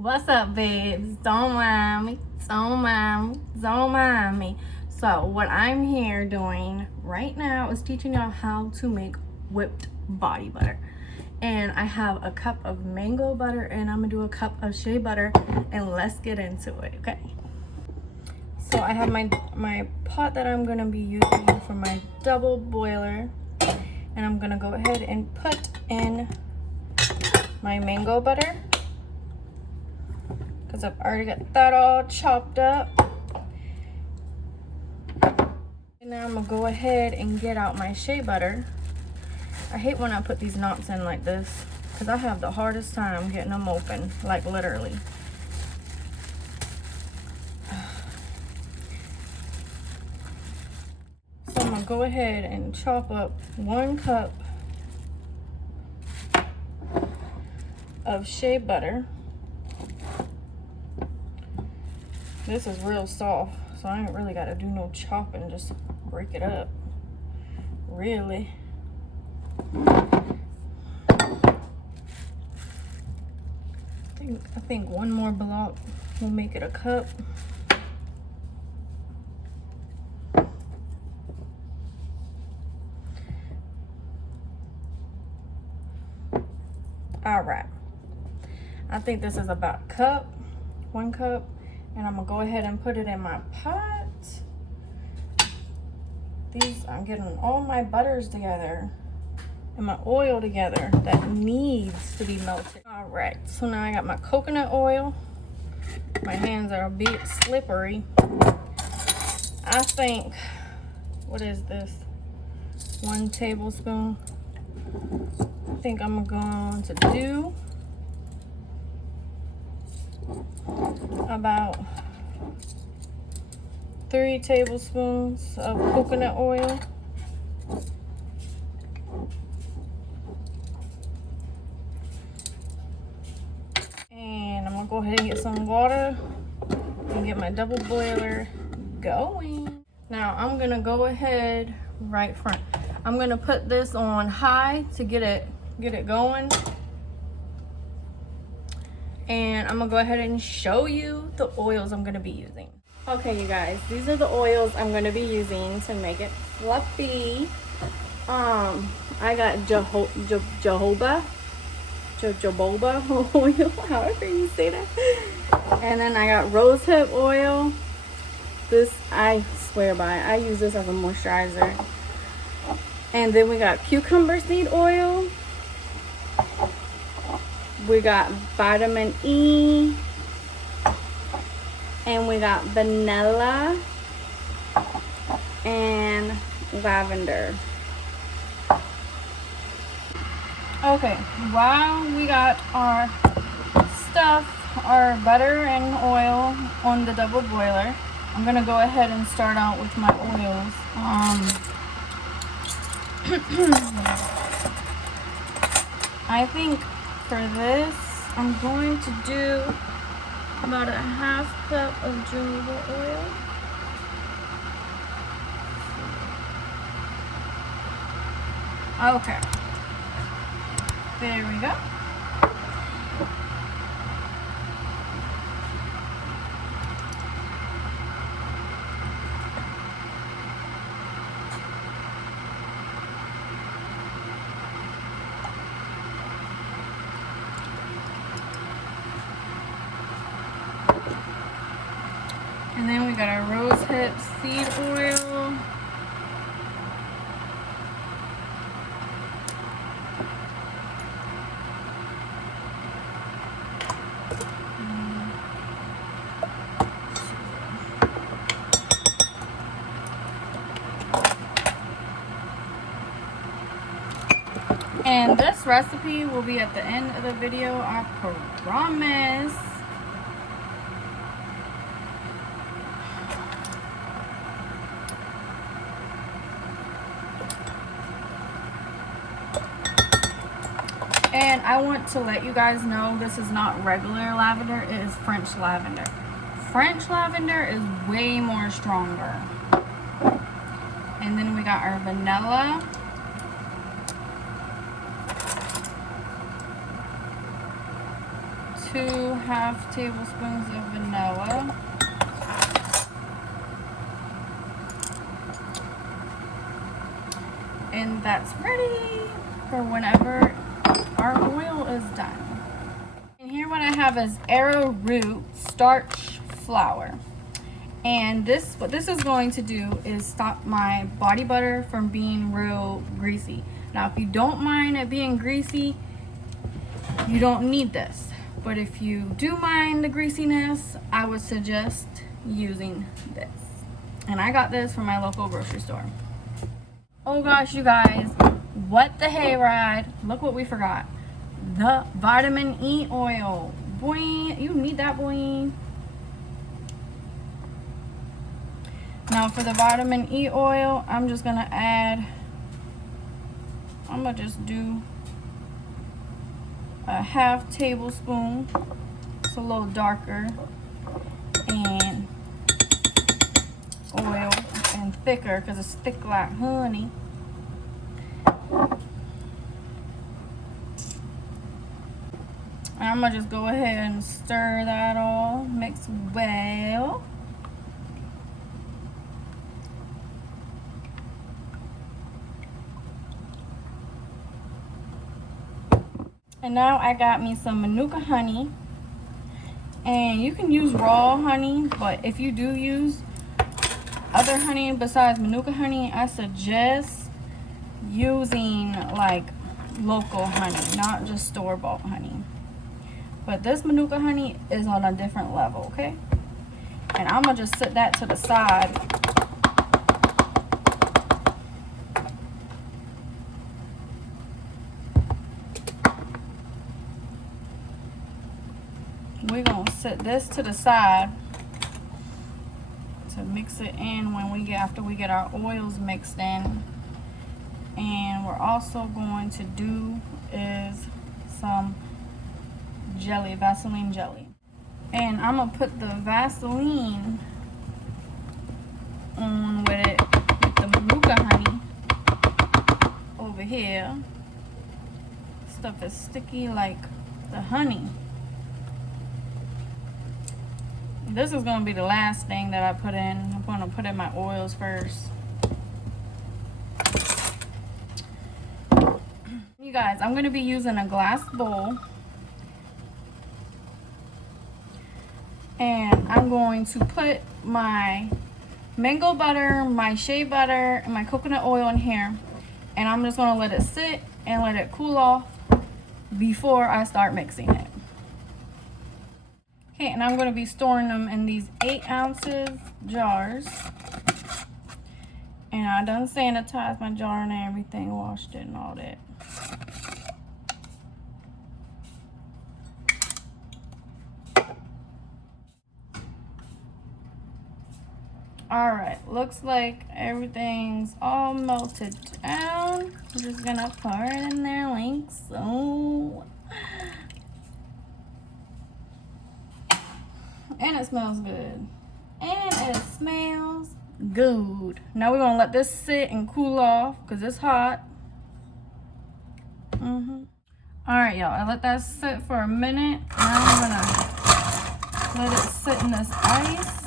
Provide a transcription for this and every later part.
What's up, babes? Don't mind me. Don't mind me. Don't mind me. So what I'm here doing right now is teaching y'all how to make whipped body butter. And I have a cup of mango butter and I'm gonna do a cup of shea butter, and let's get into it, okay? So I have my pot that I'm gonna be using for my double boiler, and I'm gonna go ahead and put in my mango butter because I've already got that all chopped up. And now I'm gonna go ahead and get out my shea butter. I hate when I put these knots in like this because I have the hardest time getting them open, like literally. So I'm gonna go ahead and chop up 1 cup of shea butter. This is real soft, so I ain't really gotta do no chopping, just break it up, really. I think 1 more block will make it a cup. All right, I think this is about a cup, 1 cup, and I'm gonna go ahead and put it in my pot. I'm getting all my butters together and my oil together that needs to be melted. All right, so now I got my coconut oil. My hands are a bit slippery. I think, what is this? 1 tablespoon. I think I'm going to do about 3 tablespoons of coconut oil. And I'm gonna go ahead and get some water and get my double boiler going. Now I'm gonna go ahead right front. I'm gonna put this on high to get it going. And I'm gonna go ahead and show you the oils I'm gonna be using. Okay, you guys, these are the oils I'm gonna be using to make it fluffy. I got jojoba oil, however you say that. And then I got rosehip oil. This I swear by. I use this as a moisturizer. And then we got cucumber seed oil. We got vitamin E. And we got vanilla and lavender. Okay, while we got our stuff, our butter and oil on the double boiler, I'm gonna go ahead and start out with my oils. I think for this, I'm going to do about a 1/2 cup of jojoba oil. Okay. There we go. And then we got our rosehip seed oil. And this recipe will be at the end of the video, I promise. And I want to let you guys know this is not regular lavender, it is French lavender. French lavender is way more stronger. And then we got our vanilla. 2 tablespoons of vanilla. And that's ready for whenever our oil is done. And here what I have is arrowroot starch flour. And what this is going to do is stop my body butter from being real greasy. Now, if you don't mind it being greasy, you don't need this. But if you do mind the greasiness, I would suggest using this. And I got this from my local grocery store. Oh gosh, you guys, what the hayride. Look what we forgot. The vitamin E oil. Boy, you need that, boy. Now for the vitamin E oil, I'm just gonna just do a 1/2 tablespoon. It's a little darker, and oil and thicker because it's thick like honey. And I'm gonna just go ahead and stir that all, mix well. And now I got me some Manuka honey. And you can use raw honey, but if you do use other honey besides Manuka honey, I suggest using like local honey, not just store-bought honey. But this Manuka honey is on a different level, okay? And I'm gonna just set that to the side. We're gonna set this to the side to mix it in after we get our oils mixed in. And we're also going to do is some jelly, Vaseline jelly. And I'm gonna put the Vaseline on with it with the Manuka honey over here. Stuff is sticky like the honey. This is gonna be the last thing that I put in. I'm gonna put in my oils first. You guys, I'm gonna be using a glass bowl. And I'm going to put my mango butter, my shea butter, and my coconut oil in here. And I'm just gonna let it sit and let it cool off before I start mixing it. Okay, and I'm gonna be storing them in these 8-ounce jars. And I done sanitized my jar and everything, washed it and all that. Alright, looks like everything's all melted down. I'm just gonna pour it in there like so. And it smells good. And it smells good. Now we're gonna let this sit and cool off because it's hot. Alright, y'all, I let that sit for a minute. Now I'm gonna let it sit in this ice.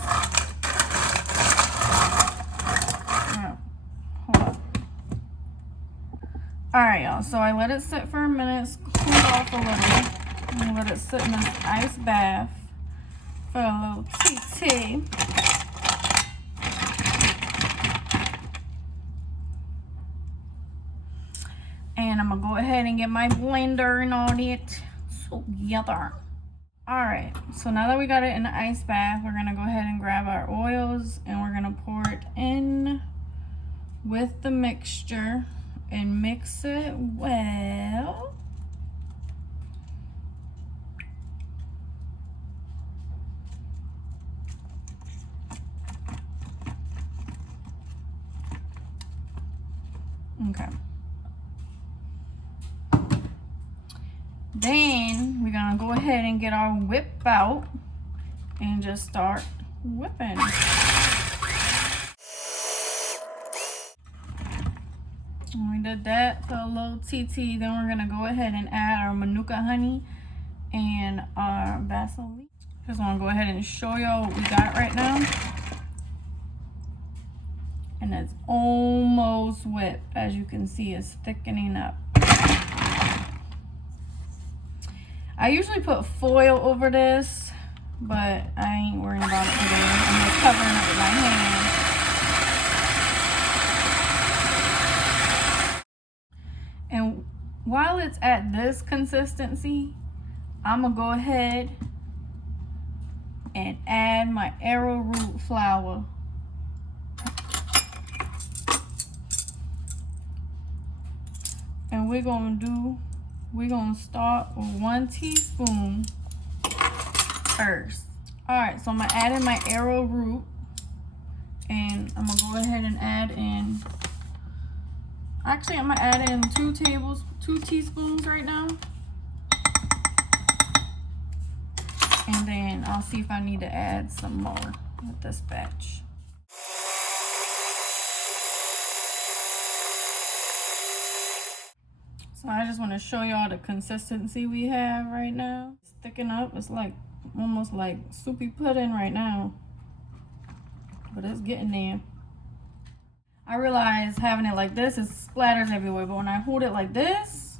Alright, y'all, so I let it sit for a minute, cool off a little. I'm gonna let it sit in this ice bath for a little tea. And I'm gonna go ahead and get my blender and all that together. Alright, so now that we got it in the ice bath, we're gonna go ahead and grab our oils and we're gonna pour it in with the mixture and mix it well. Okay. Then we're gonna go ahead and get our whip out and just start whipping. We did that for a little TT. Then we're gonna go ahead and add our Manuka honey and our Vaseline. Just want to go ahead and show y'all what we got right now. And it's almost whipped. As you can see, it's thickening up. I usually put foil over this, but I ain't worrying about it today. I'm just covering it with my hand. And while it's at this consistency, I'm gonna go ahead and add my arrowroot flour. And we're gonna start with 1 teaspoon first. All right, so I'm gonna add in my arrowroot, and I'm gonna go ahead and add in, actually I'm gonna add in 2 teaspoons right now. And then I'll see if I need to add some more with this batch. So I just want to show y'all the consistency we have right now. It's thickening up. It's like almost like soupy pudding right now, but it's getting there. I realize having it like this, it splatters everywhere, but when I hold it like this,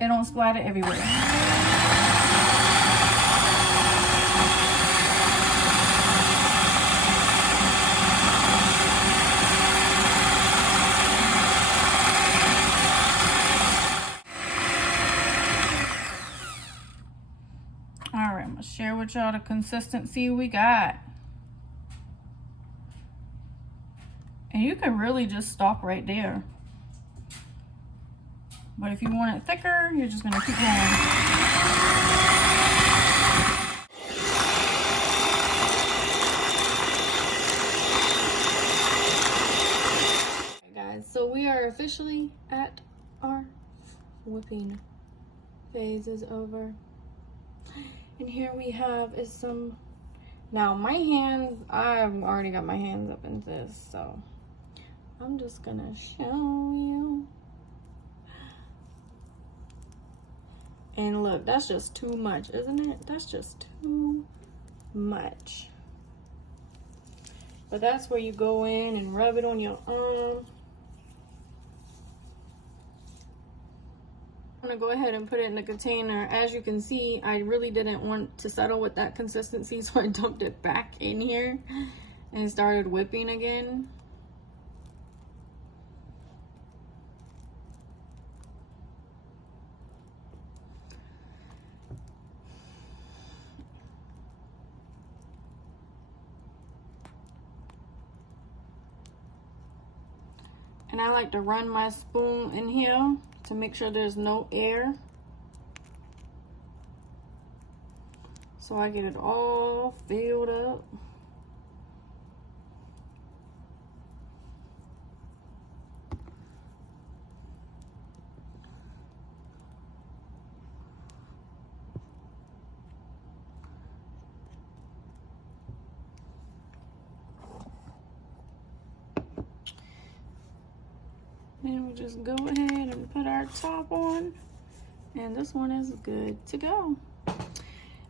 it don't splatter everywhere. I'm gonna share with y'all the consistency we got. And you can really just stop right there. But if you want it thicker, you're just gonna keep going. Alright guys, so we are officially at our whipping phase is over. And here we have is some, now my hands, I've already got my hands up in this, so I'm just gonna show you. And look, that's just too much, isn't it? That's just too much. But that's where you go in and rub it on your arm. I'm gonna go ahead and put it in the container. As you can see, I really didn't want to settle with that consistency, so I dumped it back in here and started whipping again. And I like to run my spoon in here to make sure there's no air, so I get it all filled up. And we'll just go ahead and put our top on, and this one is good to go.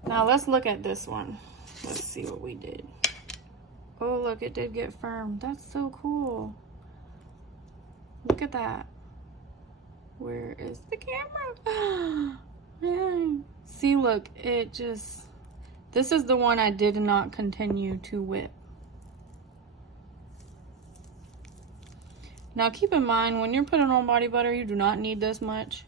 Now let's look at this one. Let's see what we did. Oh look, it did get firm. That's so cool. Look at that. Where is the camera? See, look, it just, this is the one I did not continue to whip. Now keep in mind, when you're putting on body butter, you do not need this much.